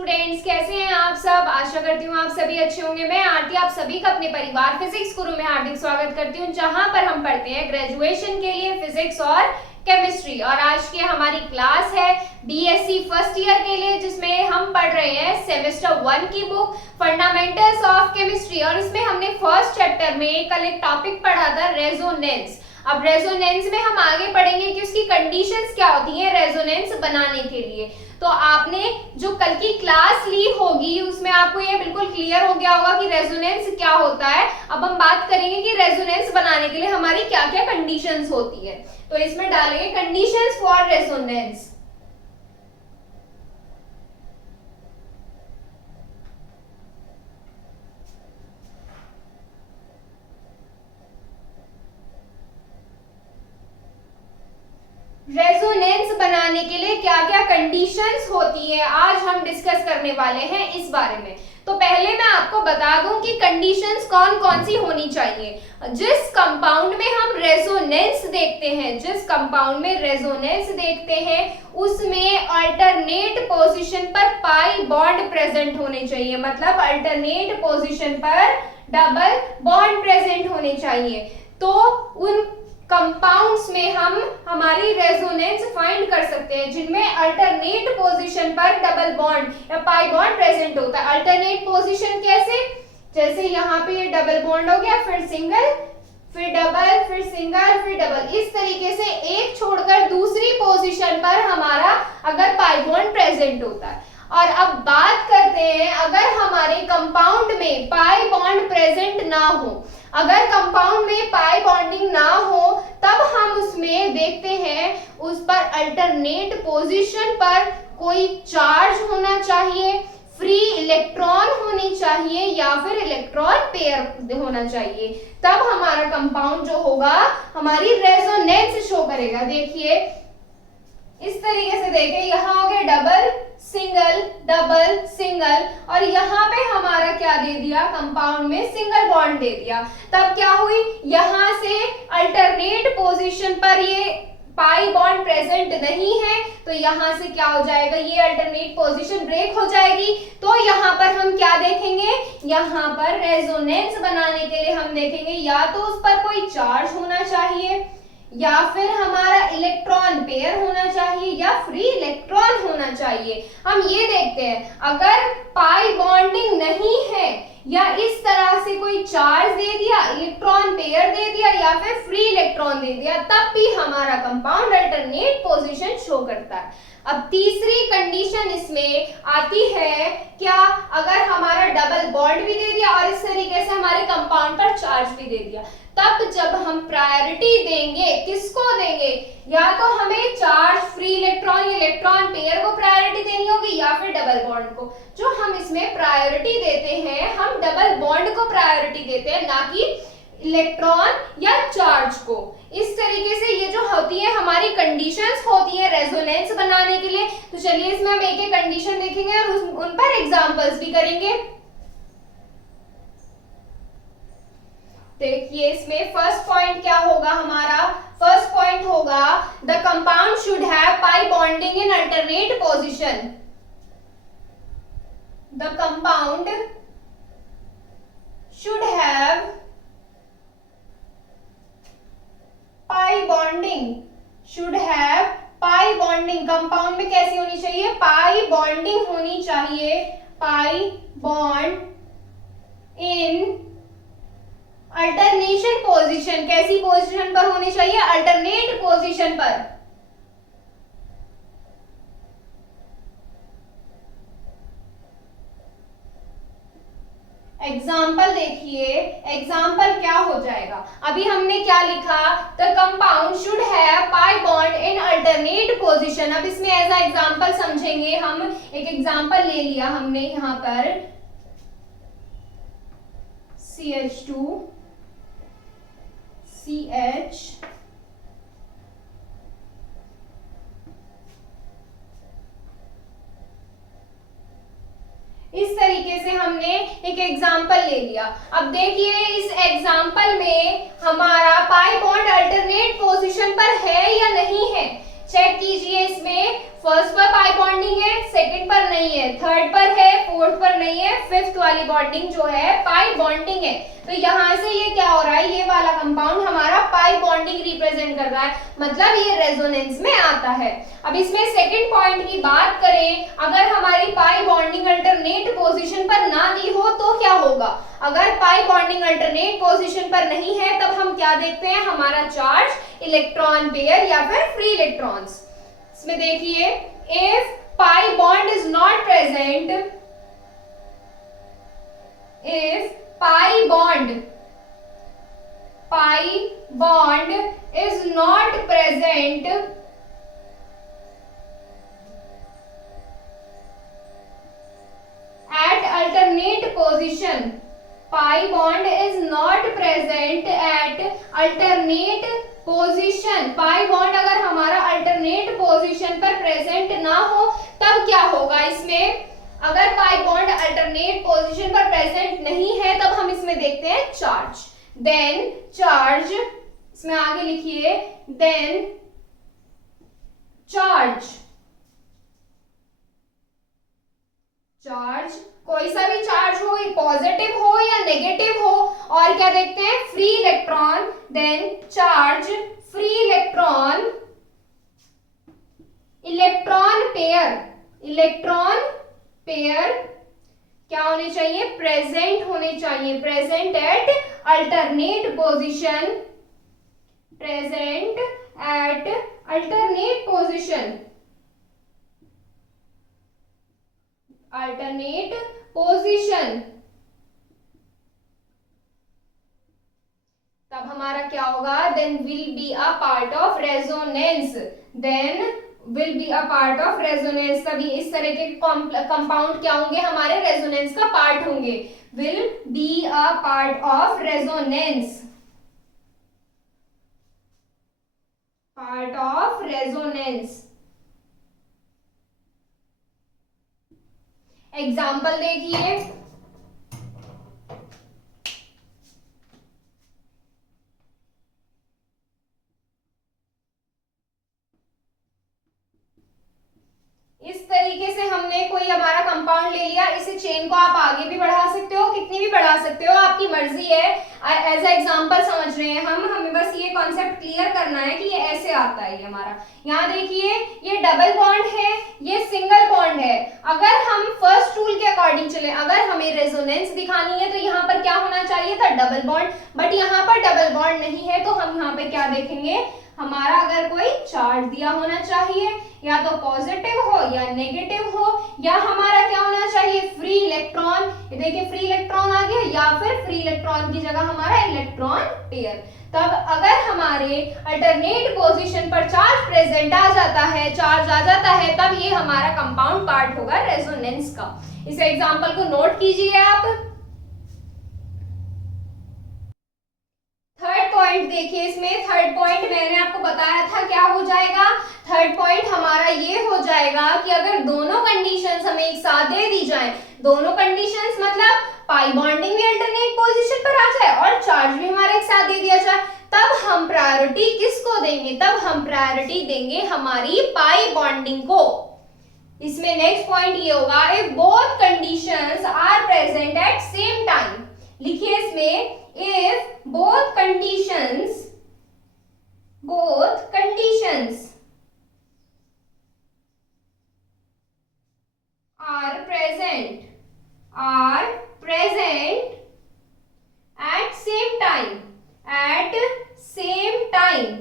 Students, कैसे हैं आप सब। आशा करती हूँ आप सभी अच्छे होंगे। मैं आरती आप सभी का अपने परिवार फिजिक्स गुरु में हार्दिक स्वागत करती हूँ, जहां पर हम पढ़ते हैं ग्रेजुएशन के लिए फिजिक्स और केमिस्ट्री। और आज की हमारी क्लास है बीएससी फर्स्ट ईयर के लिए, जिसमें हम पढ़ रहे हैं सेमेस्टर 1 की बुक फंडामेंटल्स ऑफ केमिस्ट्री। और इसमें हमने फर्स्ट चैप्टर में कल एक टॉपिक पढ़ा था रेजोनेंस। अब रेजोनेंस में हम आगे पढ़ेंगे कि उसकी कंडीशंस क्या होती हैं रेजोनेंस बनाने के लिए। तो आपने जो कल की क्लास ली होगी उसमें आपको ये बिल्कुल क्लियर हो गया होगा कि रेजोनेंस क्या होता है। अब हम बात करेंगे कि रेजोनेंस बनाने के लिए हमारी क्या क्या कंडीशंस होती है। तो इसमें डालेंगे कंडीशंस फॉर रेजोनेंस। रेजोनेंस बनाने के लिए क्या क्या कंडीशंस होती है, आज हम डिस्कस करने वाले हैं इस बारे में। तो पहले मैं आपको बता दूं कि कंडीशंस कौन कौन सी होनी चाहिए। जिस कंपाउंड में हम रेजोनेंस देखते हैं, जिस कंपाउंड में रेजोनेंस देखते हैं उसमें अल्टरनेट पोजीशन पर पाई बॉन्ड प्रेजेंट होने चाहिए। मतलब अल्टरनेट पोजीशन पर डबल बॉन्ड प्रेजेंट होने चाहिए। तो उन कंपाउंड्स में हम हमारी रेजोनेंस फाइंड कर सकते हैं जिनमें अल्टरनेट पोजीशन पर डबल बॉन्ड या पाई बॉन्ड प्रेजेंट होता है। अल्टरनेट पोजीशन कैसे, जैसे यहाँ पे ये डबल बॉन्ड हो गया, फिर सिंगल, फिर डबल, फिर सिंगल, फिर डबल। इस तरीके से एक छोड़कर दूसरी पोजीशन पर हमारा अगर पाई बॉन्ड प्रेजेंट होता है। और अब बात करते हैं अगर हमारे कंपाउंड में पाई बॉन्ड प्रेजेंट ना हो, अगर कंपाउंड में पाई बॉन्डिंग ना हो, तब हम उसमें देखते हैं उस पर अल्टरनेट पोजीशन पर कोई चार्ज होना चाहिए, फ्री इलेक्ट्रॉन होनी चाहिए या फिर इलेक्ट्रॉन पेयर होना चाहिए। तब हमारा कंपाउंड जो होगा हमारी रेजोनेंस शो करेगा। देखिए इस तरीके से, देखिए यहाँ हो गया डबल सिंगल डबल सिंगल, और यहाँ पे हमारा क्या दे दिया, कंपाउंड में सिंगल बॉन्ड दे दिया। तब क्या हुई, यहाँ से अल्टरनेट पोजीशन पर ये पाई बॉन्ड प्रेजेंट नहीं है, तो यहाँ से क्या हो जाएगा, ये अल्टरनेट पोजीशन ब्रेक हो जाएगी। तो यहाँ पर हम क्या देखेंगे, यहाँ पर रेजोनेंस बनाने के लिए हम देखेंगे या तो उस पर कोई चार्ज होना चाहिए, या फिर हमारा इलेक्ट्रॉन पेयर होना चाहिए, या फ्री इलेक्ट्रॉन होना चाहिए। हम ये देखते हैं अगर पाई बॉन्डिंग नहीं है या इस तरह से कोई चार्ज दे दिया, इलेक्ट्रॉन पेयर दे दिया या फिर फ्री इलेक्ट्रॉन दे दिया, तब भी हमारा कंपाउंड अल्टरनेट पोजीशन शो करता है। अब तीसरी कंडीशन इसमें आती है क्या, अगर हमारा डबल बॉन्ड भी दे दिया और इस तरीके से हमारे कंपाउंड पर चार्ज भी दे दिया, तब जब हम प्रायोरिटी देंगे, किसको देंगे, या तो हमें चार्ज फ्री इलेक्ट्रॉन या इलेक्ट्रॉन पेयर को प्रायोरिटी देनी होगी या फिर डबल बॉन्ड को। जो हम इसमें प्रायोरिटी देते हैं, हम डबल बॉन्ड को प्रायोरिटी देते हैं, ना कि इलेक्ट्रॉन या चार्ज को। इस तरीके से ये जो होती है हमारी कंडीशंस होती है रेजोनेंस बनाने के लिए। तो चलिए इसमें हम एक एक कंडीशन देखेंगे और उन पर एग्जांपल्स भी करेंगे। देखिए इसमें फर्स्ट पॉइंट क्या होगा हमारा, फर्स्ट पॉइंट होगा the compound should have pi bonding in alternate position. The compound should have pi bonding, should have pi bonding. Compound में कैसी होनी चाहिए, पाई बॉन्डिंग होनी चाहिए, pi bond in alternation position. कैसी पोजीशन पर होनी चाहिए, अल्टरनेट पोजीशन पर। एग्जाम्पल देखिए, एग्जाम्पल क्या हो जाएगा, अभी हमने क्या लिखा, the compound should have pi bond in alternate position. अब इसमें एज अ एग्जाम्पल समझेंगे हम, एक एग्जाम्पल ले लिया हमने यहाँ पर CH2 CH, इस तरीके से हमने एक एग्जाम्पल ले लिया। अब देखिए इस एग्जाम्पल में हमारा पाई बॉन्ड अल्टरनेट पोजीशन पर है या नहीं है, चेक कीजिए। इसमें फर्स्ट पर पाई बॉन्डिंग है, सेकंड पर नहीं है, थर्ड पर है, फोर्थ पर नहीं है, फिफ्थ वाली बॉन्डिंग जो है पाई बॉन्डिंग है। तो यहाँ से ये क्या हो रहा है, ये वाला कंपाउंड हमारा पाई बॉन्डिंग रिप्रेजेंट कर रहा है, मतलब ये रेजोनेंस में आता है। अब इसमें सेकंड पॉइंट की बात करें, अगर हमारी पाई बॉन्डिंग अल्टरनेट पोजीशन पर ना दी हो तो क्या होगा। अगर पाई बॉन्डिंग अल्टरनेट पोजीशन पर नहीं है तब हम क्या देखते हैं, हमारा चार्ज, इलेक्ट्रॉन पेयर या फिर फ्री इलेक्ट्रॉन्स। इसमें देखिए, if pi bond is not present, if pi bond is not present at alternate position, pi bond is not present at alternate position, pi bond अगर हमारा अल्टरनेट पोजीशन पर present ना हो तब क्या होगा इसमें। अगर पाई बॉन्ड अल्टरनेट पोजीशन पर प्रेजेंट नहीं है तब हम इसमें देखते हैं चार्ज, देन चार्ज, इसमें आगे लिखिए, देन चार्ज, चार्ज कोई सा भी चार्ज हो, पॉजिटिव हो या नेगेटिव हो, और क्या देखते हैं, free electron, then charge, free electron, electron pair, electron pair क्या होने चाहिए, प्रेजेंट होने चाहिए, present at alternate position, present at alternate position, alternate position. तब हमारा क्या होगा, then will be a part of resonance, then will be a part of resonance. तभी इस तरह के कंपाउंड क्या होंगे, हमारे रेजोनेंस का पार्ट होंगे, will be a part of resonance, part of resonance. Example देखिए, इस तरीके से हमने कोई हमारा कंपाउंड ले लिया, इस चेन को आप आगे भी बढ़ा सकते हो, कितनी भी बढ़ा सकते हो, आपकी मर्जी है। एज ए एग्जांपल समझ रहे हैं हम, हमें बस ये कॉन्सेप्ट क्लियर करना है कि ये ऐसे आता है। ये हमारा यहाँ देखिए, ये डबल बॉन्ड है, ये सिंगल बॉन्ड है। अगर हम फर्स्ट रूल के अकॉर्डिंग चले, अगर हमें रेजोनेंस दिखानी है तो यहाँ पर क्या होना चाहिए था, डबल बॉन्ड, बट यहाँ पर डबल बॉन्ड नहीं है, तो हम यहाँ पे क्या देखेंगे, हमारा अगर कोई चार्ज दिया होना चाहिए, या तो पॉजिटिव हो या नेगेटिव हो, या हमारा क्या होना चाहिए, फ्री इलेक्ट्रॉन, ये देखिए फ्री इलेक्ट्रॉन आ गया, या फिर फ्री इलेक्ट्रॉन की जगह हमारा इलेक्ट्रॉन पेयर। तब अगर हमारे अल्टरनेट पोजीशन पर चार्ज प्रेजेंट आ जाता है, चार्ज आ जाता है, तब ये हमारा कंपाउंड पार्ट होगा रेजोनेंस का। इस एग्जांपल को नोट कीजिए आप। थर्ड पॉइंट देखिए, इसमें थर्ड पॉइंट मैंने आपको बताया था क्या हो जाएगा, थर्ड पॉइंट हमारा ये हो जाएगा कि अगर दोनों कंडीशंस हमें एक साथ दे दी जाए, दोनों कंडीशंस मतलब पाई बॉन्डिंग भी अल्टरनेट पोजीशन पर आ जाए और चार्ज भी हमारा एक साथ दे दिया जाए, तब हम प्रायोरिटी किसको देंगे, तब हम प्रायोरिटी देंगे हमारी पाई बॉन्डिंग को। इसमें नेक्स्ट पॉइंट ये होगा, if both conditions are present at same time, लिखिए इसमें, if both conditions are present at same time,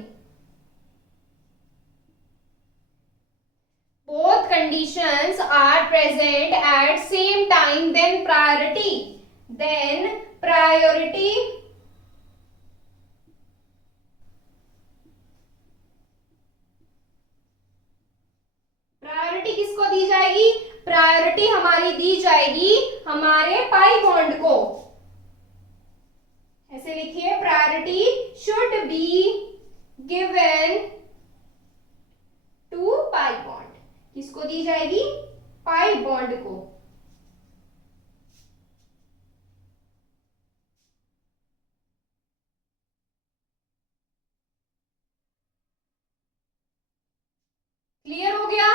both conditions are present at same time, then priority किसको दी जाएगी, प्रायोरिटी हमारी दी जाएगी हमारे पाई बॉन्ड को। ऐसे लिखिए, priority should be given to pi bond, किसको दी जाएगी, पाई बॉन्ड को। क्लियर हो गया।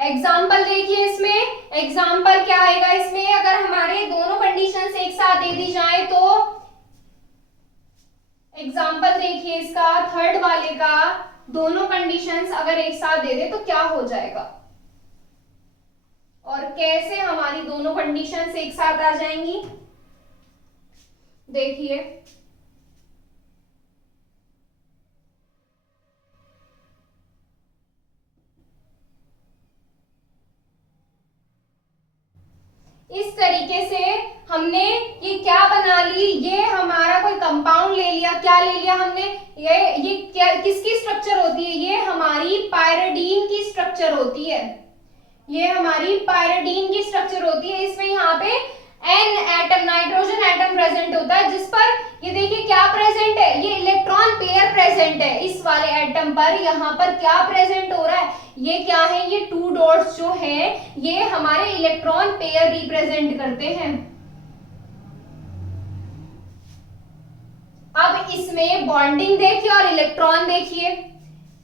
एग्जाम्पल देखिए, इसमें एग्जाम्पल क्या आएगा, इसमें अगर हमारे दोनों कंडीशंस एक साथ दे दी जाए तो एग्जाम्पल देखिए इसका, थर्ड वाले का, दोनों कंडीशंस अगर एक साथ दे दे तो क्या हो जाएगा और कैसे हमारी दोनों कंडीशंस एक साथ आ जाएंगी। देखिए इस तरीके से हमने ये क्या बना ली, ये हमारा कोई कंपाउंड ले लिया, क्या ले लिया हमने, ये क्या किसकी स्ट्रक्चर होती है, ये हमारी पायरिडीन की स्ट्रक्चर होती है, ये हमारी पायरिडीन की स्ट्रक्चर होती है। इसमें यहाँ पे an atom, nitrogen atom present होता है, जिस पर ये देखिए क्या प्रेजेंट है, ये इलेक्ट्रॉन पेयर प्रेजेंट है इस वाले एटम पर। यहाँ पर क्या प्रेजेंट हो रहा है, ये क्या है, ये 2 डॉट्स जो है ये हमारे इलेक्ट्रॉन पेयर रिप्रेजेंट करते हैं। अब इसमें बॉन्डिंग देखिए और इलेक्ट्रॉन देखिए,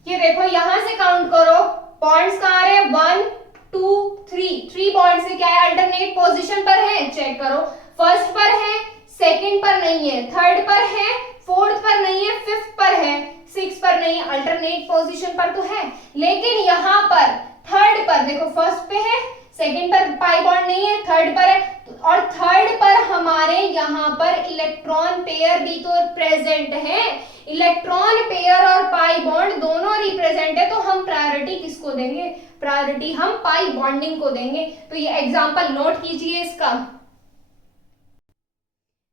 ये देखो यहां से काउंट करो, बॉन्ड्स कहां आ रहे हैं, 1 2 3 बॉन्ड से क्या है, अल्टरनेट पोजीशन पर है, चेक करो, फर्स्ट पर है, सेकंड पर नहीं है, थर्ड पर है, फोर्थ पर नहीं है, फिफ्थ पर है, सिक्स पर नहीं है, अल्टरनेट पोजीशन पर तो है, लेकिन यहाँ पर थर्ड पर देखो, फर्स्ट पे है, सेकंड पर पाई बॉन्ड नहीं है, थर्ड पर है, और थर्ड पर हमारे यहाँ पर इलेक्ट्रॉन पेयर भी तो प्रेजेंट है, इलेक्ट्रॉन पेयर और पाई बॉन्ड दोनों रिप्रेजेंट है, तो हम प्रायोरिटी किसको देंगे, प्रायोरिटी हम पाई बॉन्डिंग को देंगे। तो ये एग्जांपल नोट कीजिए इसका।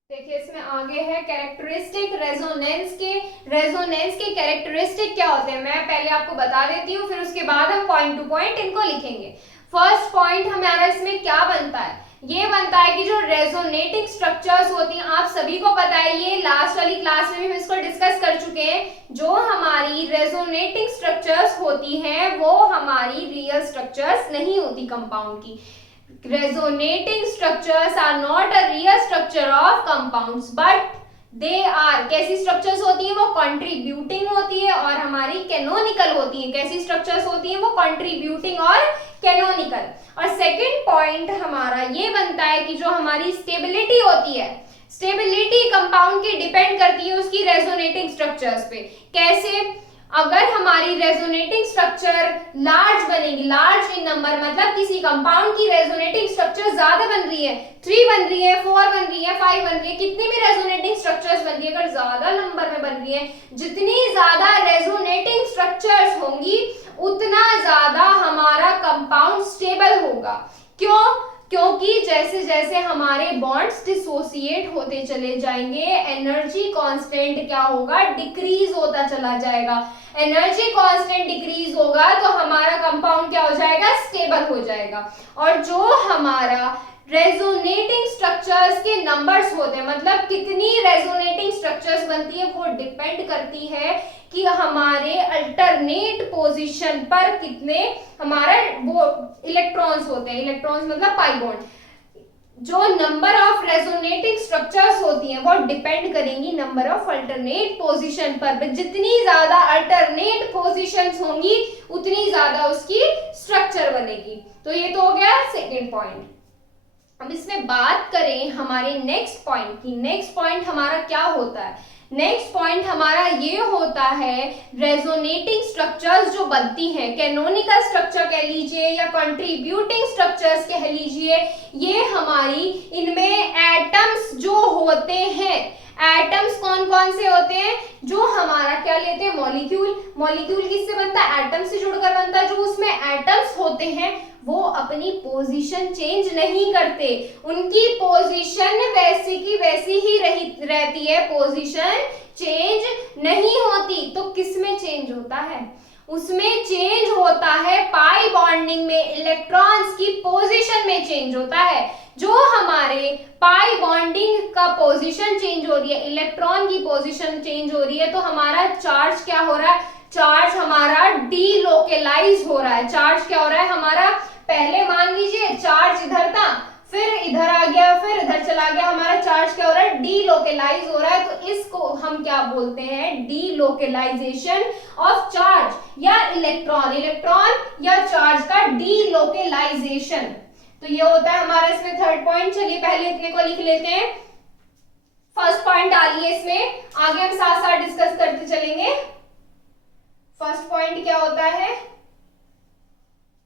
देखिए इसमें आगे है कैरेक्टरिस्टिक रेजोनेंस के कैरेक्टरिस्टिक क्या होते हैं, मैं पहले आपको बता देती हूँ, फिर उसके बाद हम पॉइंट टू पॉइंट इनको लिखेंगे। फर्स्ट पॉइंट हमारा इसमें क्या बनता है, ये बनता है कि जो रेजोनेटिंग स्ट्रक्चर्स होती हैं, आप सभी को पता है, ये लास्ट वाली क्लास में भी हम इसको डिस्कस कर चुके हैं, जो हमारी रेजोनेटिंग स्ट्रक्चर्स होती हैं वो हमारी रियल स्ट्रक्चर्स नहीं होती कंपाउंड की। Resonating structures are not a real structure of compounds, but they are कैसी स्ट्रक्चर्स होती हैं, वो कंट्रीब्यूटिंग होती है और हमारी कैनोनिकल होती है। कैसी स्ट्रक्चर्स होती हैं, वो कंट्रीब्यूटिंग और कैनोनिकल। और सेकंड पॉइंट हमारा ये बनता है कि जो हमारी स्टेबिलिटी होती है, स्टेबिलिटी कंपाउंड की डिपेंड करती है उसकी रेजोनेटिंग स्ट्रक्चर्स पे। कैसे, अगर हमारी रेजोनेटिंग स्ट्रक्चर लार्ज बनेगी, लार्ज इन नंबर, मतलब किसी कंपाउंड की रेजोनेटिंग स्ट्रक्चर ज्यादा बन रही है, 3 बन रही है, 4 बन रही है, 5 बन रही है, कितनी भी रेजोनेटिंग स्ट्रक्चर्स बन रही है, अगर ज्यादा नंबर में बन रही है, जितनी ज्यादा रेजोनेटिंग स्ट्रक्चर्स होंगी उतना ज्यादा हमारा कंपाउंड स्टेबल होगा। क्यों, क्योंकि जैसे जैसे हमारे बॉन्ड्स डिसोसिएट होते चले जाएंगे, एनर्जी कांस्टेंट क्या होगा, डिक्रीज होता चला जाएगा। एनर्जी कांस्टेंट डिक्रीज होगा तो हमारा कंपाउंड क्या हो जाएगा, स्टेबल हो जाएगा। और जो हमारा रेजोनेटिंग स्ट्रक्चर्स के नंबर्स होते हैं, मतलब कितनी रेजोनेटिंग स्ट्रक्चर्स बनती है, वो डिपेंड करती है कि हमारे अल्टरनेट पोजीशन पर कितने हमारा वो इलेक्ट्रॉन्स होते हैं, इलेक्ट्रॉन्स मतलब पाई बॉन्ड। जो नंबर ऑफ रेजोनेटिंग स्ट्रक्चर्स होती हैं वो डिपेंड करेंगी नंबर ऑफ अल्टरनेट पोजीशन पर। जितनी ज्यादा अल्टरनेट पोजीशंस होंगी उतनी ज्यादा उसकी स्ट्रक्चर बनेगी। तो ये तो हो गया सेकेंड पॉइंट। अब इसमें बात करें हमारे नेक्स्ट पॉइंट की। नेक्स्ट पॉइंट हमारा क्या होता है, नेक्स्ट पॉइंट हमारा ये होता है रेजोनेटिंग स्ट्रक्चर्स जो बनती हैं, कैनोनिकल स्ट्रक्चर कह लीजिए या कंट्रीब्यूटिंग स्ट्रक्चर्स कह लीजिए, ये हमारी इनमें एटम्स जो होते हैं, एटम्स कौन कौन से होते हैं, जो हमारा क्या लेते हैं, मॉलिक्यूल। मॉलिक्यूल किससे बनता है, एटम से जुड़कर बनता है। जो उसमें एटम्स होते हैं वो अपनी पोजीशन चेंज नहीं करते, उनकी पोजीशन वैसी की वैसी ही रहती है, पोजीशन चेंज नहीं होती। तो किस में चेंज होता है, उसमें चेंज होता है पाई बॉन्डिंग में, इलेक्ट्रॉन्स की पोजीशन में चेंज होता है। जो हमारे पाई बॉन्डिंग का पोजीशन चेंज हो रही है, इलेक्ट्रॉन की पोजीशन चेंज हो रही है, तो हमारा चार्ज क्या हो रहा है, चार्ज हमारा डीलोकेलाइज हो रहा है। चार्ज क्या हो रहा है हमारा, पहले मान लीजिए चार्ज इधर था, फिर इधर आ गया, फिर इधर चला गया, हमारा चार्ज क्या हो रहा है, डीलोकेलाइज हो रहा है तो इसको हम क्या बोलते हैं, डीलोकेलाइजेशन ऑफ चार्ज या इलेक्ट्रॉन या चार्ज का डीलोकेलाइजेशन। तो ये होता है हमारा इसमें थर्ड पॉइंट। चलिए पहले इतने को लिख लेते हैं, फर्स्ट पॉइंट डालिए इसमें, आगे हम साथ साथ डिस्कस करते चलेंगे। फर्स्ट पॉइंट क्या होता है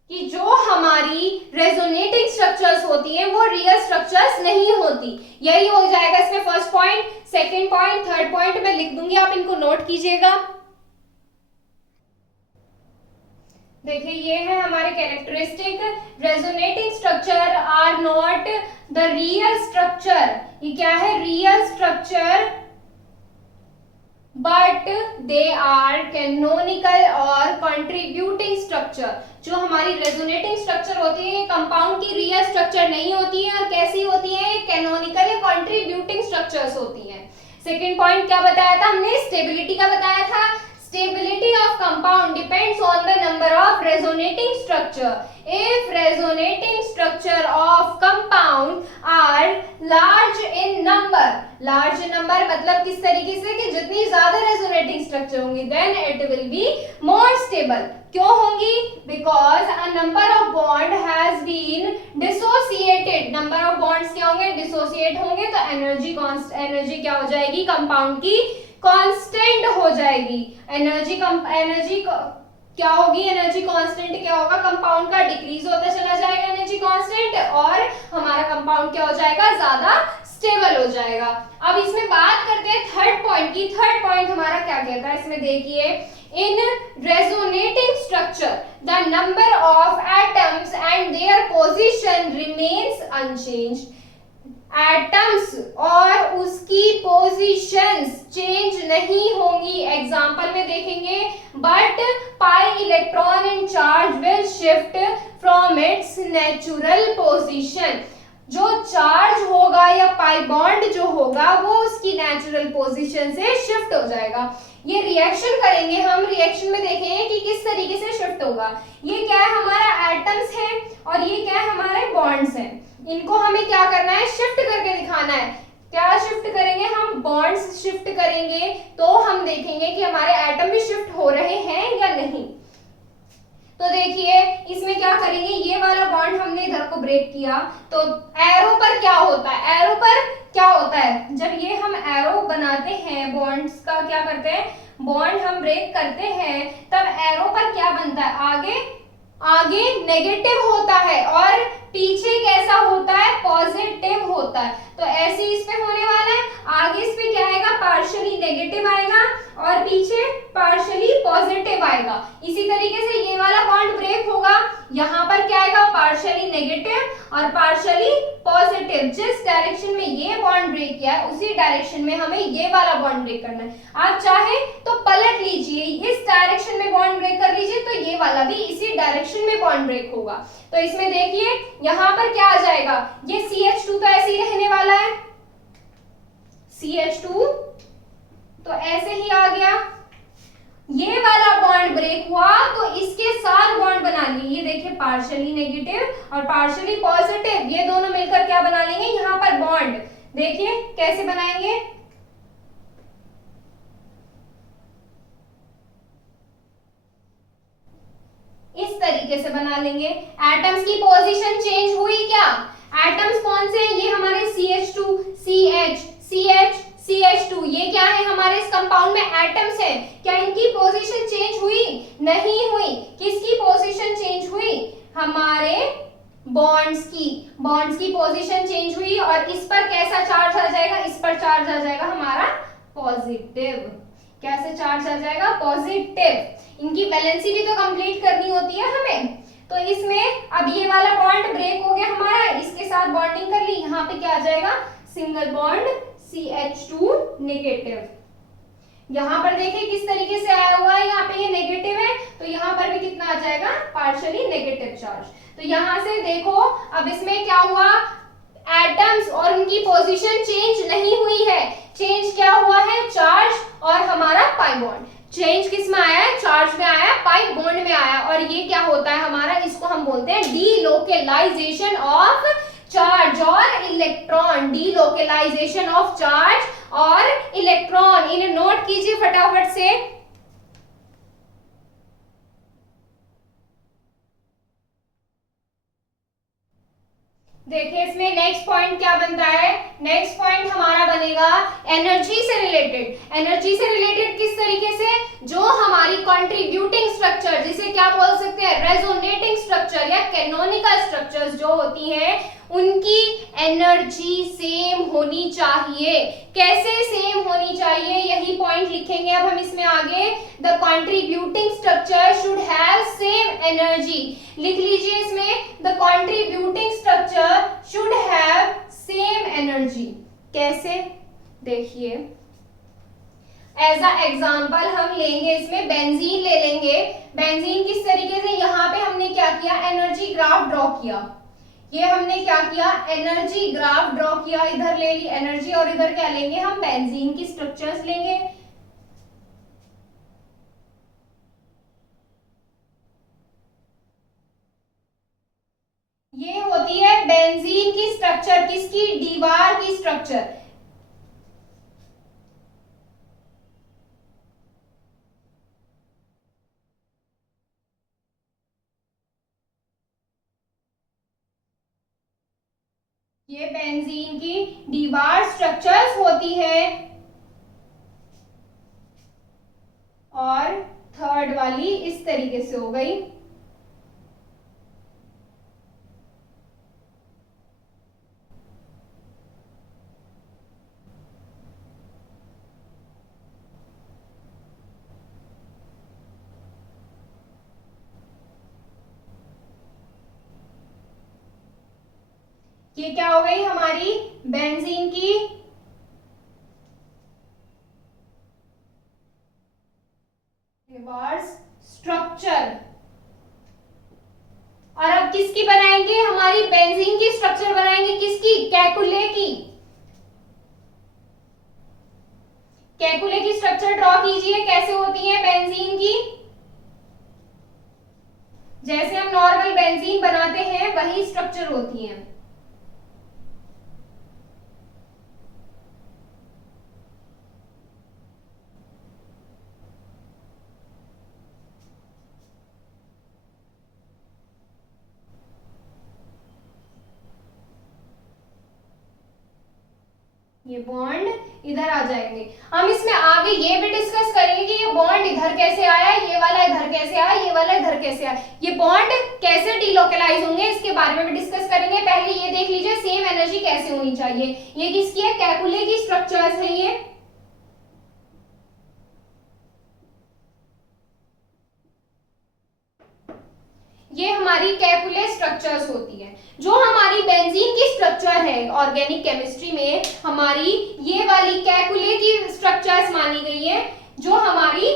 कि जो हमारी रेजोनेटिंग स्ट्रक्चर्स होती हैं वो रियल स्ट्रक्चर्स नहीं होती। यही हो जाएगा इसमें first point. Second point, third point मैं लिख दूंगी, आप इनको नोट कीजिएगा। देखिए ये है हमारे characteristic, resonating structure are not the real structure. ये क्या है, real structure, but they are canonical और कंट्रीब्यूटिंग स्ट्रक्चर। जो हमारी रेजोनेटिंग स्ट्रक्चर होती है कंपाउंड की रियल स्ट्रक्चर नहीं होती है, और कैसी होती है, कैनोनिकल या कंट्रीब्यूटिंग स्ट्रक्चर्स होती हैं। सेकंड पॉइंट क्या बताया था हमने, स्टेबिलिटी का बताया था। Stability of compound depends on the number of resonating structure. If resonating structure of compound are large in number, large in number मतलब किस तरीके से कि जितनी ज्यादा resonating structure होंगी then it will be more stable. क्यों होंगी, because a number of bond has been dissociated. number of bonds क्या होंगे, dissociate होंगे, तो energy क्या हो जाएगी कंपाउंड की, कांस्टेंट हो जाएगी। एनर्जी क्या होगी, एनर्जी कांस्टेंट क्या होगा, कंपाउंड का डिक्रीज होता चला जाएगा एनर्जी कांस्टेंट, और हमारा कंपाउंड क्या हो जाएगा, ज्यादा स्टेबल हो जाएगा। अब इसमें बात करते हैं थर्ड पॉइंट की। थर्ड पॉइंट हमारा क्या कहता है, इसमें देखिए, in resonating structure the number of atoms and their position remains unchanged. Atoms और उसकी पोजीशंस चेंज नहीं होंगी। एग्जांपल में देखेंगे, but pi electron in charge will shift from its natural position. जो चार्ज होगा या पाई बॉन्ड जो होगा वो उसकी नेचुरल पोजीशन से शिफ्ट हो जाएगा। ये रिएक्शन करेंगे हम, रिएक्शन में देखेंगे कि किस तरीके से शिफ्ट होगा। ये क्या है, हमारा एटम्स है, और ये क्या है, हमारे बॉन्ड्स हैं। इनको हमें क्या करना है, शिफ्ट करके दिखाना है। क्या शिफ्ट करेंगे हम, बॉन्ड्स शिफ्ट करेंगे, तो हम देखेंगे कि हमारे एटम भी शिफ्ट हो रहे हैं या नहीं। तो देखिए इसमें क्या करेंगे, ये वाला बॉन्ड हमने इधर को ब्रेक किया, तो एरो पर क्या होता है, एरो पर क्या होता है, जब ये हम एरो बनाते हैं बॉन्ड्स का, क्या करते हैं, बॉन्ड हम ब्रेक करते हैं, तब एरो पर क्या बनता है, आगे नेगेटिव होता है और पीछे कैसा होता है, पॉजिटिव होता है। तो ऐसे इस पे होने वाला है, आगे इस पे क्या आएगा, पार्शियली नेगेटिव आएगा और पीछे पार्शियली पॉजिटिव आएगा। इसी तरीके से ये वाला बॉन्ड ब्रेक होगा, यहाँ पर क्या आएगा, पार्शियली नेगेटिव और पार्शियली पॉजिटिव। जिस डायरेक्शन में ये बॉन्ड ब्रेक किया है उसी डायरेक्शन में हमें ये वाला बॉन्ड ब्रेक करना है। आप चाहे तो पलट लीजिए, इस डायरेक्शन में बॉन्ड ब्रेक कर लीजिए, तो ये वाला भी इसी डायरेक्शन में बॉन्ड ब्रेक होगा। तो इसमें देखिए यहाँ पर क्या आ जाएगा, ये CH2 तो ऐसे ही रहने वाला है, CH2 तो ऐसे ही आ गया। ये वाला बॉन्ड ब्रेक हुआ तो इसके साथ बॉन्ड बना लिए, ये देखिए पार्शियली नेगेटिव और पार्शियली पॉजिटिव, ये दोनों मिलकर क्या बना लेंगे, यहाँ पर बॉन्ड। देखिए कैसे बनाएंगे, इस तरीके से बना लेंगे। एटम्स की पोजीशन चेंज हुई क्या, एटम्स कौन से हैं, ये हमारे CH2, CH2, ये क्या है, हमारे इस कंपाउंड में एटम्स हैं। क्या इनकी पोजीशन चेंज हुई, नहीं हुई। किसकी पोजीशन चेंज हुई, हमारे बॉन्ड्स की पोजीशन चेंज हुई, और इस पर कैसा चार्ज आ जाएगा, इस पर चार्ज आ जाएगा हमारा पॉजिटिव। कैसे चार्ज आ जाएगा, पॉजिटिव। इनकी बैलेंसी भी तो कंप्लीट करनी होती है हमें। तो इसमें अब ये वाला बॉन्ड ब्रेक हो गया हमारा, इसके साथ बॉन्डिंग कर ली, यहाँ पे क्या आ जाएगा, सिंगल बॉन्ड CH2 नेगेटिव। यहाँ पर देखिए किस तरीके से आया हुआ है, यहाँ पे ये नेगेटिव है, तो यहाँ पर भी कितना आ जाएगा, पार्शियली नेगेटिव चार्ज। तो यहाँ से देखो अब इसमें क्या हुआ, एटम्स और उनकी पोजीशन चेंज नहीं हुई है, चेंज क्या हुआ है, चार्ज और हमारा पाई बॉन्ड। चेंज किस में आया है, चार्ज में आया, पाई बॉन्ड में आया, और ये क्या होता है हमारा, इसको हम बोलते हैं डीलोकेलाइजेशन ऑफ चार्ज और इलेक्ट्रॉन, डीलोकलाइजेशन ऑफ चार्ज और इलेक्ट्रॉन। इन्हें नोट कीजिए फटाफट से। देखिए इसमें नेक्स्ट पॉइंट क्या बनता है, नेक्स्ट पॉइंट हमारा बनेगा एनर्जी से रिलेटेड। एनर्जी से रिलेटेड किस तरीके से, जो हमारी कंट्रीब्यूटिंग स्ट्रक्चर, जिसे क्या बोल सकते हैं, रेजोनेटिंग स्ट्रक्चर या कैनोनिकल स्ट्रक्चर्स जो होती हैं, उनकी एनर्जी सेम होनी चाहिए। कैसे सेम होनी चाहिए, यही पॉइंट लिखेंगे अब हम इसमें आगे। The contributing structure should have same energy. लिख लीजिए इसमें, the contributing structure should have same energy. कैसे, देखिए एज अ एग्जाम्पल हम लेंगे इसमें बेंजीन ले लेंगे। बेंजीन किस तरीके से, यहाँ पे हमने क्या किया, एनर्जी ग्राफ ड्रॉ किया। ये हमने क्या किया, एनर्जी ग्राफ ड्रॉ किया, इधर ले ली एनर्जी और इधर क्या लेंगे हम, बेंजीन की स्ट्रक्चर्स लेंगे। ये होती है बेंजीन की स्ट्रक्चर, किसकी, दीवार की स्ट्रक्चर। ये बेंजीन की दीवार स्ट्रक्चर्स होती है। और थर्ड वाली इस तरीके से हो गई। ये क्या हो गई हमारी बेंजीन की रिवर्स स्ट्रक्चर। और अब किसकी बनाएंगे, हमारी बेंजीन की स्ट्रक्चर बनाएंगे, किसकी, कैकुले की। कैकुले की स्ट्रक्चर ड्रॉ कीजिए, कैसे होती है बेंजीन की, जैसे हम नॉर्मल बेंजीन बनाते हैं वही स्ट्रक्चर होती है। ये बॉन्ड इधर आ जाएंगे। हम इसमें आगे ये भी डिस्कस करेंगे कि ये बॉन्ड इधर कैसे आया, ये वाला इधर कैसे आया, ये वाला इधर कैसे आया, ये बॉन्ड कैसे डीलोकलाइज होंगे, इसके बारे में भी डिस्कस करेंगे। पहले ये देख लीजिए सेम एनर्जी कैसे होनी चाहिए। ये किसकी है, कैकुले की स्ट्रक्चर्स है। ये हमारी कैकुले स्ट्रक्चर्स होती है। जो हमारी बेंजीन की स्ट्रक्चर है ऑर्गेनिक केमिस्ट्री में, हमारी ये वाली कैकुले की स्ट्रक्चर्स मानी गई है, जो हमारी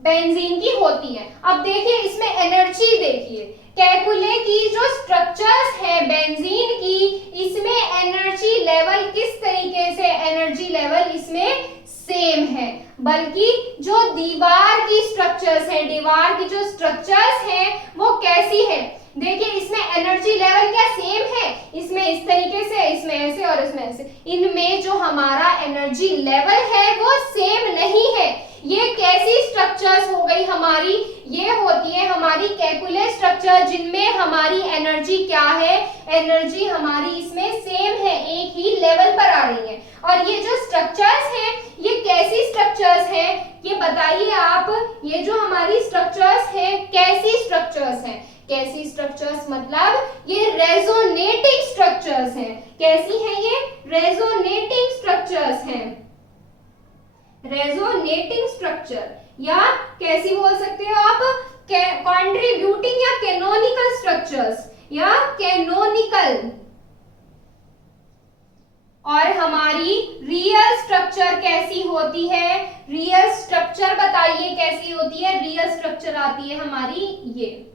बेंजीन की होती है। अब देखिए इसमें एनर्जी, देखिए कैकुले की जो स्ट्रक्चर्स है बेंजीन की, इसमें एनर्जी लेवल किस तरीके से, एनर्जी लेवल इसमें सेम है। बल्कि जो दीवार की स्ट्रक्चर्स है, दीवार की जो स्ट्रक्चर्स हैं वो कैसी है, देखिए इसमें एनर्जी लेवल क्या सेम है, इसमें इस तरीके से, इसमें ऐसे और इसमें ऐसे। इनमें जो हमारा एनर्जी लेवल है वो सेम नहीं है। ये कैसी स्ट्रक्चर्स हो गई हमारी, ये होती है हमारी कैकुले स्ट्रक्चर, जिनमें हमारी एनर्जी क्या है, एनर्जी हमारी इसमें सेम है, एक ही लेवल पर आ रही है। और ये जो स्ट्रक्चर्स हैं ये कैसी स्ट्रक्चर्स हैं, ये बताइए आप। ये जो हमारी स्ट्रक्चर्स हैं कैसी स्ट्रक्चर्स हैं, कैसी स्ट्रक्चर्स मतलब ये रेजोनेटिंग स्ट्रक्चर्स हैं। कैसी हैं ये, रेजोनेटिंग स्ट्रक्चर्स हैं, रेजोनेटिंग स्ट्रक्चर, या कैसी बोल सकते हो आप, कंट्रीब्यूटिंग या कैनोनिकल स्ट्रक्चर्स, या कैनोनिकल। और हमारी रियल स्ट्रक्चर कैसी होती है, रियल स्ट्रक्चर बताइए कैसी होती है, रियल स्ट्रक्चर आती है हमारी ये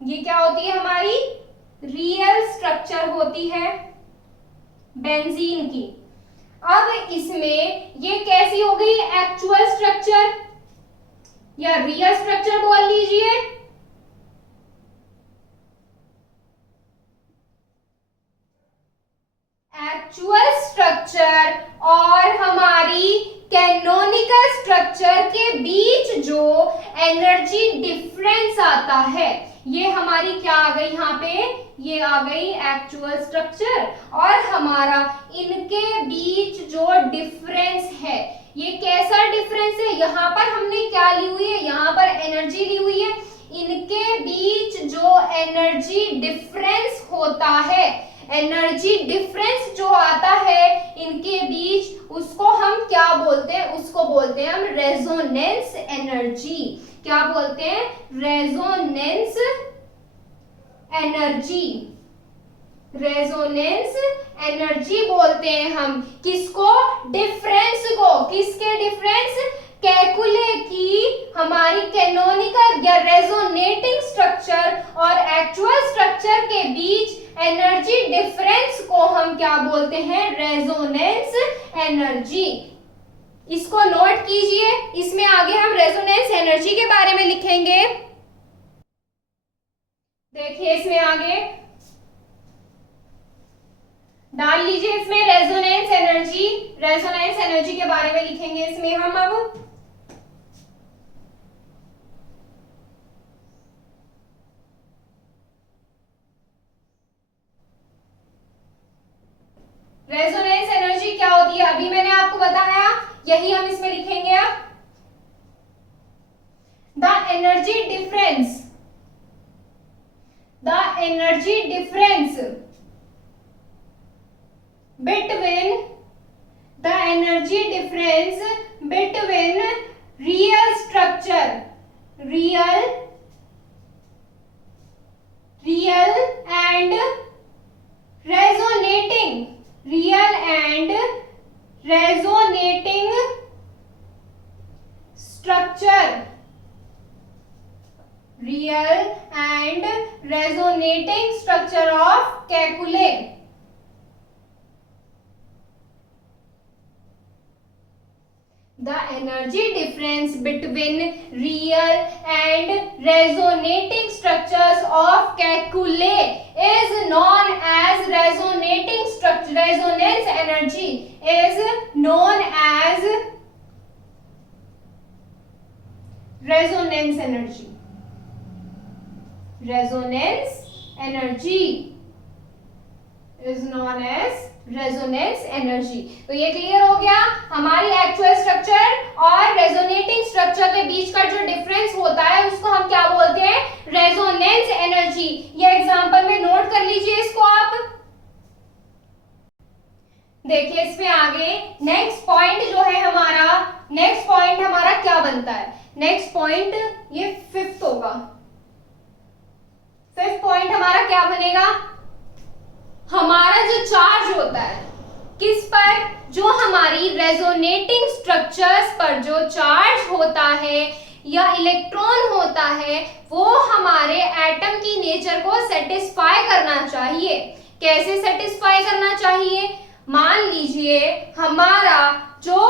क्या होती है हमारी रियल स्ट्रक्चर होती है बेंजीन की। अब इसमें ये कैसी हो गई, एक्चुअल स्ट्रक्चर या रियल स्ट्रक्चर बोल लीजिए। डिफरेंस आता है, ये हमारी क्या आ गई यहाँ पे, ये आ गई एक्चुअल स्ट्रक्चर, और हमारा इनके बीच जो डिफरेंस है, ये कैसा डिफरेंस है, यहाँ पर हमने क्या ली हुई है, यहाँ पर एनर्जी ली हुई है, इनके बीच जो एनर्जी डिफरेंस होता है, एनर्जी डिफरेंस जो आता है इनके बीच, उसको हम क्या बोलते हैं, उसको बोलते हैं हम रेजोनेंस एनर्जी। क्या बोलते हैं, रेजोनेंस एनर्जी, रेजोनेंस एनर्जी बोलते हैं हम किसको, डिफरेंस को, किसके डिफरेंस, कैकुले की हमारी कैनोनिकल या रेजोनेटिंग स्ट्रक्चर और एक्चुअल स्ट्रक्चर के बीच एनर्जी डिफरेंस को हम क्या बोलते हैं, रेजोनेंस एनर्जी। इसको नोट कीजिए, इसमें आगे हम रेजोनेंस एनर्जी के बारे में लिखेंगे। देखिए इसमें आगे डाल लीजिए, इसमें रेजोनेंस एनर्जी, रेजोनेंस एनर्जी के बारे में लिखेंगे इसमें हम अब। रेजोनेंस एनर्जी क्या होती है, अभी मैंने आपको बताया, यही हम इसमें लिखेंगे अब। The energy difference, the energy difference between, the energy difference between real structure, real and resonating, real and resonating structure, real and resonating structure of Kekulé, the energy difference between real and resonating structures of calculi is known as resonating structure, resonance energy is known as resonance energy, resonance energy is known as resonance energy. तो ये clear हो गया, हमारी actual structure और resonating structure के बीच का जो difference होता है उसको हम क्या बोलते हैं, रेजोनेंस एनर्जी। ये एग्जांपल में नोट कर लीजिए इसको आप। देखिए इसमें आगे नेक्स्ट पॉइंट जो है हमारा, नेक्स्ट पॉइंट हमारा क्या बनता है, नेक्स्ट पॉइंट ये फिफ्थ होगा। फिफ्थ पॉइंट हमारा क्या बनेगा, हमारा जो चार्ज होता है किस पर, जो हमारी रेजोनेटिंग स्ट्रक्चर्स पर जो चार्ज होता है या इलेक्ट्रॉन होता है, वो हमारे एटम की नेचर को सेटिस्फाई करना चाहिए। कैसे सेटिस्फाई करना चाहिए, मान लीजिए हमारा जो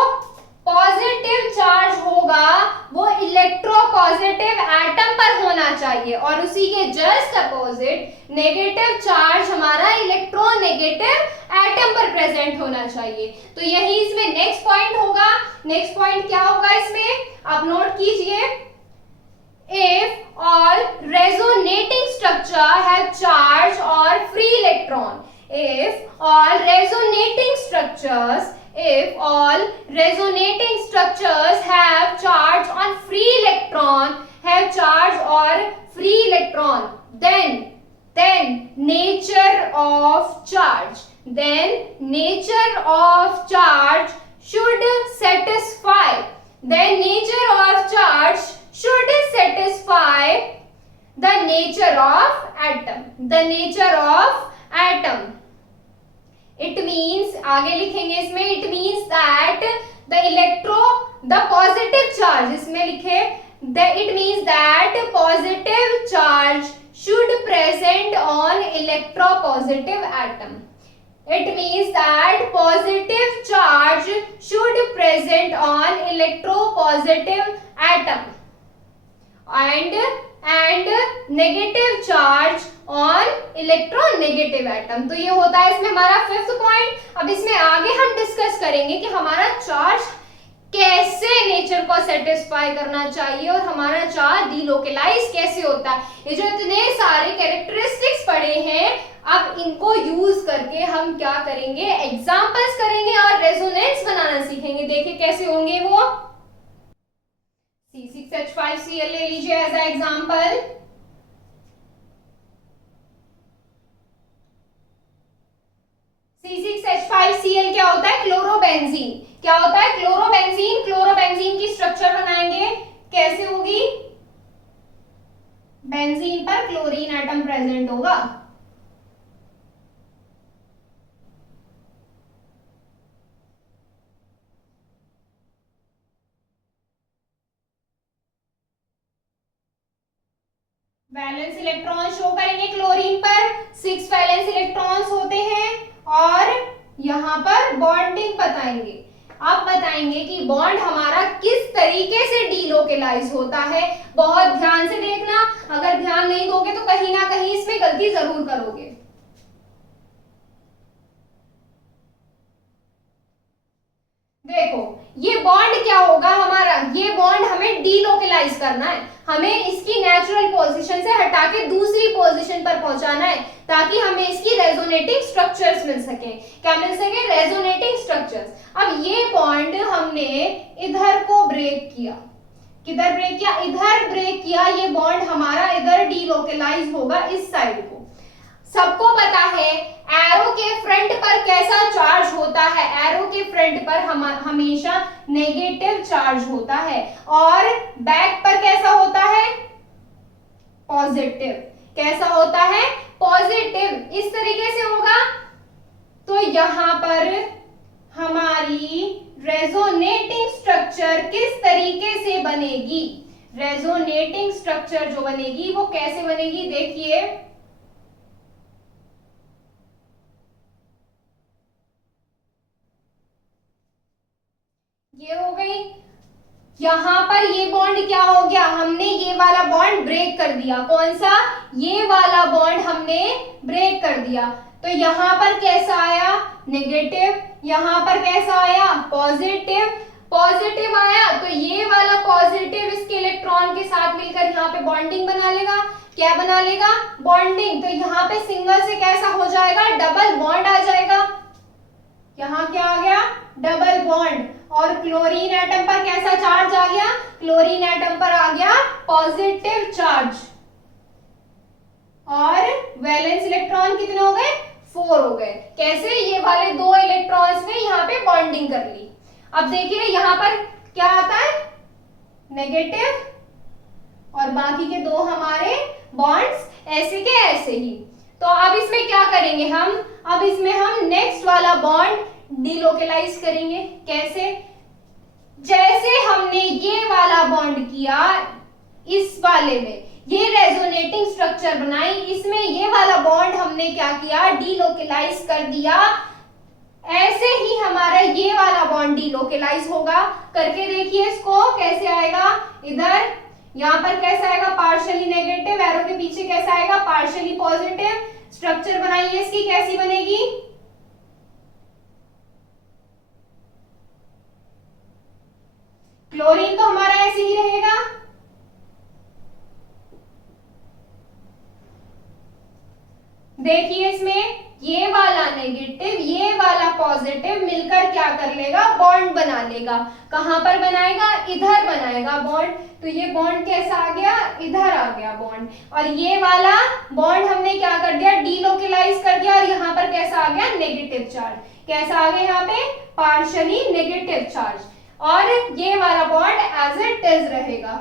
पॉजिटिव चार्ज होगा वो इलेक्ट्रोपॉजिटिव एटम पर होना चाहिए, और उसी के जस्ट अपोजिट नेगेटिव चार्ज हमारा इलेक्ट्रोनेगेटिव एटम पर प्रेजेंट होना चाहिए। तो यही इसमें नेक्स्ट पॉइंट होगा। नेक्स्ट पॉइंट क्या होगा इसमें, आप नोट कीजिए, if all resonating structure have charge और free electron, if all resonating structures have charge on free electron, have charge or free electron, then nature of charge, should satisfy, then nature of charge should satisfy the nature of atom, the nature of atom. It means, आगे लिखेंगे इसमें, it means that the positive charge, इसमें लिखे it means that positive charge should present on electropositive atom. It means that positive charge should present on electropositive atom and negative charge on electronegative atom. तो ये होता है इसमें हमारा fifth point. अब इसमें आगे हम डिस्कस करेंगे कि हमारा चार्ज कैसे नेचर को सेटिस्फाई करना चाहिए और हमारा चार्ज डीलोकलाइज कैसे होता है। ये जो इतने सारे कैरेक्टरिस्टिक्स पढ़े हैं, अब इनको यूज करके हम क्या करेंगे, एग्जांपल्स करेंगे और रेजोनेंस बनाना सीखेंगे। देखिए कैसे होंगे वो। C6H5Cl ले लीजिए एज अ एग्जांपल। C6H5Cl क्या होता है, क्लोरोबेंजीन। क्या होता है, क्लोरोबेंजीन। क्लोरोबेंजीन की स्ट्रक्चर बनाएंगे, कैसे होगी, बेंजीन पर क्लोरीन एटम प्रेजेंट होगा। वैलेंस इलेक्ट्रॉन शो करेंगे क्लोरीन पर, 6 वैलेंस इलेक्ट्रॉन्स होते हैं और यहां पर बॉन्डिंग बताएंगे। अब बताएंगे कि बॉन्ड हमारा किस तरीके से डीलोकलाइज होता है। बहुत ध्यान से देखना, अगर ध्यान नहीं दोगे तो कहीं ना कहीं इसमें गलती जरूर करोगे। देखो ये बॉन्ड क्या होगा हमारा, ये बॉन्ड हमें डीलोकलाइज करना है, हमें इसकी नेचुरल पोजीशन से हटा के दूसरी पोजीशन पर पहुंचाना है, ताकि हमें इसकी रेजोनेटिंग स्ट्रक्चर्स मिल सके। क्या मिल सके, रेजोनेटिंग स्ट्रक्चर्स। अब ये बॉन्ड हमने इधर को ब्रेक किया, किधर ब्रेक किया, इधर ब्रेक किया, ये बॉन्ड हमारा इधर डीलोकलाइज होगा इस साइड को। सबको पता है एरो के फ्रंट पर कैसा चार्ज होता है, एरो के फ्रंट पर हमेशा नेगेटिव चार्ज होता है और बैक पर कैसा होता है, पॉजिटिव। कैसा होता है, पॉजिटिव। इस तरीके से होगा। तो यहां पर हमारी रेजोनेटिंग स्ट्रक्चर किस तरीके से बनेगी, रेजोनेटिंग स्ट्रक्चर जो बनेगी वो कैसे बनेगी, देखिए। ये हो गई। यहां पर ये बॉन्ड क्या हो गया, हमने ये वाला बॉन्ड ब्रेक कर दिया। कौन सा, ये वाला बॉन्ड हमने ब्रेक कर दिया। तो यहां पर कैसा आया, नेगेटिव। यहां पर कैसा आया, पॉजिटिव। पॉजिटिव आया तो ये वाला पॉजिटिव इसके इलेक्ट्रॉन के साथ मिलकर यहाँ पे बॉन्डिंग बना लेगा। क्या बना लेगा, बॉन्डिंग। तो यहाँ पे सिंगल से कैसा हो जाएगा, डबल बॉन्ड आ जाएगा। यहाँ क्या आ गया, डबल बॉन्ड। और क्लोरीन एटम पर कैसा चार्ज आ गया, क्लोरीन एटम पर आ गया पॉजिटिव चार्ज। और वैलेंस इलेक्ट्रॉन कितने हो गए, 4 हो गए। कैसे, ये वाले 2 इलेक्ट्रॉन्स ने यहाँ पे बॉन्डिंग कर ली। अब देखिए यहाँ पर क्या आता है, नेगेटिव और बाकी के 2 हमारे बॉन्ड्स ऐसे के ऐसे ही। तो अब इसमें क्या करेंगे हम, अब इसमें हम नेक्स्ट वाला बॉन्ड डीलोकलाइज करेंगे। कैसे, जैसे हमने ये वाला बॉन्ड किया इस वाले में, ये रेजोनेटिंग स्ट्रक्चर बनाई, इसमें ये वाला बॉन्ड हमने क्या किया, डीलोकलाइज कर दिया। ऐसे ही हमारा ये वाला बॉन्ड डीलोकलाइज होगा। करके देखिए इसको कैसे आएगा, इधर यहां पर कैसा आएगा, पार्शियली नेगेटिव, एरो के पीछे कैसा आएगा, पार्शियली पॉजिटिव। स्ट्रक्चर बनाइए इसकी, कैसी बनेगी, क्लोरीन तो हमारा ऐसे ही रहेगा। देखिए इसमें ये वाला नेगेटिव, ये वाला पॉजिटिव मिलकर क्या कर लेगा, बॉन्ड बना लेगा। कहां पर बनाएगा, इधर बनाएगा बॉन्ड। तो ये बॉन्ड कैसा आ गया, इधर आ गया बॉन्ड। और ये वाला बॉन्ड हमने क्या कर दिया, डीलोकलाइज कर दिया। और यहाँ पर कैसा आ गया, नेगेटिव चार्ज। कैसा आ गया यहाँ पे, पार्शियली नेगेटिव चार्ज। और ये वाला बॉन्ड एज इट इज रहेगा।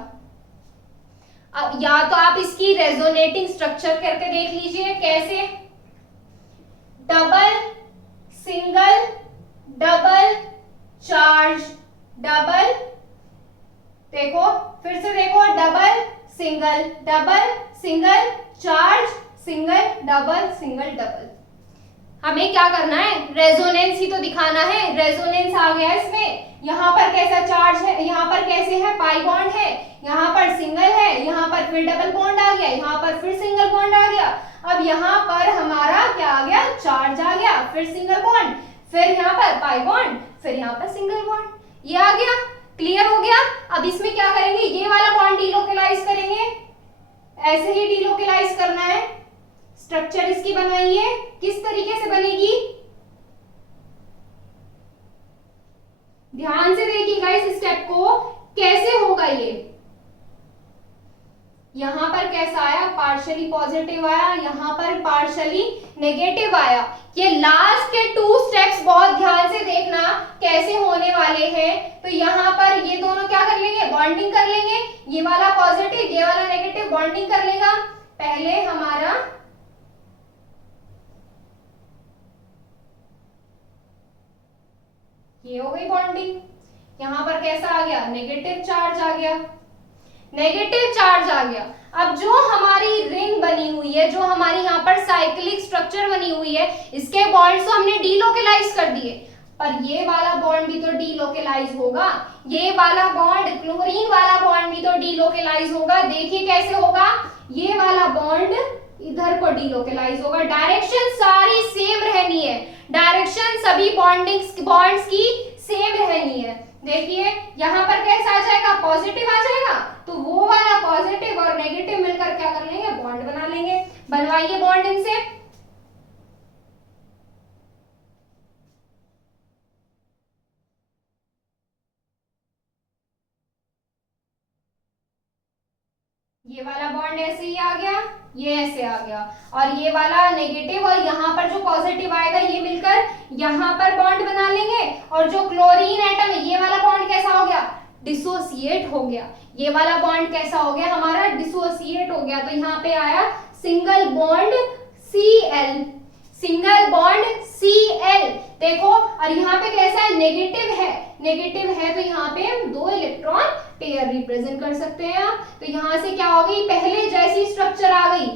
अब या तो आप इसकी रेजोनेटिंग स्ट्रक्चर करके देख लीजिए कैसे, double single double charge double, देखो फिर से देखो, double single charge single double single double. हमें क्या करना है, रेजोनेंस ही तो दिखाना है। रेजोनेंस आ गया इसमें, यहाँ पर कैसा चार्ज है, यहाँ पर कैसे है, पाई बॉन्ड है, यहाँ पर सिंगल है, यहाँ पर फिर डबल बॉन्ड आ गया, यहाँ पर फिर सिंगल बॉन्ड आ गया। अब यहाँ पर हमारा क्या आ गया, चार्ज आ गया, फिर सिंगल बॉन्ड, फिर यहाँ पर पाई बॉन्ड, फिर यहाँ पर सिंगल बॉन्ड, ये आ गया। क्लियर हो गया। अब इसमें क्या करेंगे, ये वाला बॉन्ड डीलोकेलाइज करेंगे, ऐसे ही डीलोकेलाइज करना है। स्ट्रक्चर इसकी बनवाइए, किस तरीके से बनेगी ध्यान से देखिएगा इस स्टेप को, कैसे होगा ये। यहां पर कैसा आया, पार्शियली पॉजिटिव आया, यहां पर पार्शियली नेगेटिव आया। ये लास्ट के 2 स्टेप्स बहुत ध्यान से देखना कैसे होने वाले हैं। तो यहां पर ये दोनों क्या कर लेंगे, बॉन्डिंग कर लेंगे, ये वाला पॉजिटिव ये वाला नेगेटिव बॉन्डिंग कर लेगा। पहले हमारा ये हो गई बॉन्डिंग, यहां पर कैसा आ गया, नेगेटिव चार्ज आ गया, नेगेटिव चार्ज आ गया। अब जो हमारी रिंग बनी हुई है, जो हमारी यहाँ पर साइक्लिक स्ट्रक्चर बनी हुई है, इसके बॉन्ड्स तो हमने डीलोकेलाइज कर दिए, पर ये वाला बॉन्ड भी तो डीलोकेलाइज होगा, ये वाला बॉन्ड क्लोरीन वाला बॉन्ड भी तो डीलोकेलाइज होगा। देखिए कैसे होगा, ये वाला बॉन्ड इधर को डीलोकेलाइज होगा, डायरेक्शन सारी सेम रहनी है, डायरेक्शन सभी बॉन्ड्स की सेम रहनी है। देखिए यहाँ पर कैसा आ जाएगा, पॉजिटिव आ जाएगा, तो वो वाला पॉजिटिव और नेगेटिव मिलकर क्या कर लेंगे, बॉन्ड बना लेंगे। बनवाइए बॉन्ड इनसे। ये वाला बॉन्ड ऐसे ही आ गया, ये ऐसे आ गया, और ये वाला नेगेटिव और यहाँ पर जो पॉजिटिव आएगा ये मिलकर यहाँ पर बॉन्ड बना लेंगे। और जो क्लोरीन एटम है, ये वाला बॉन्ड कैसा हो गया, डिसोसिएट हो गया। ये वाला बॉन्ड कैसा हो गया, हमारा डिसोसिएट हो गया। तो यहाँ पे आया single bond Cl, single bond Cl। देखो, और यहाँ पे कैसा है, नेगेटिव है, नेगेटिव है, तो यहाँ पे हम 2 इलेक्ट्रॉन पेयर रिप्रेजेंट कर सकते हैं आप। तो यहाँ से क्या हो गई, पहले जैसी स्ट्रक्चर आ गई,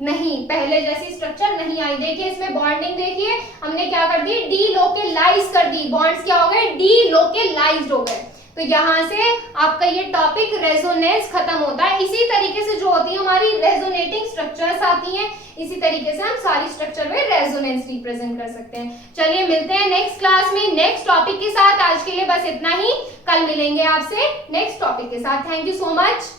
नहीं पहले जैसी स्ट्रक्चर नहीं आई। देखिए इसमें बॉन्डिंग, देखिए हमने क्या कर दी, डीलोकेलाइज कर दी, बॉन्ड्स क्या हो गए, डीलोकेलाइज्ड हो गए। तो यहाँ से आपका ये टॉपिक रेजोनेंस खत्म होता है। इसी तरीके से जो होती है हमारी रेजोनेटिंग स्ट्रक्चर्स आती हैं, इसी तरीके से हम सारी स्ट्रक्चर में रेजोनेंस रिप्रेजेंट कर सकते हैं। चलिए मिलते हैं नेक्स्ट क्लास में नेक्स्ट टॉपिक के साथ। आज के लिए बस इतना ही, कल मिलेंगे आपसे नेक्स्ट टॉपिक के साथ। Thank you so much.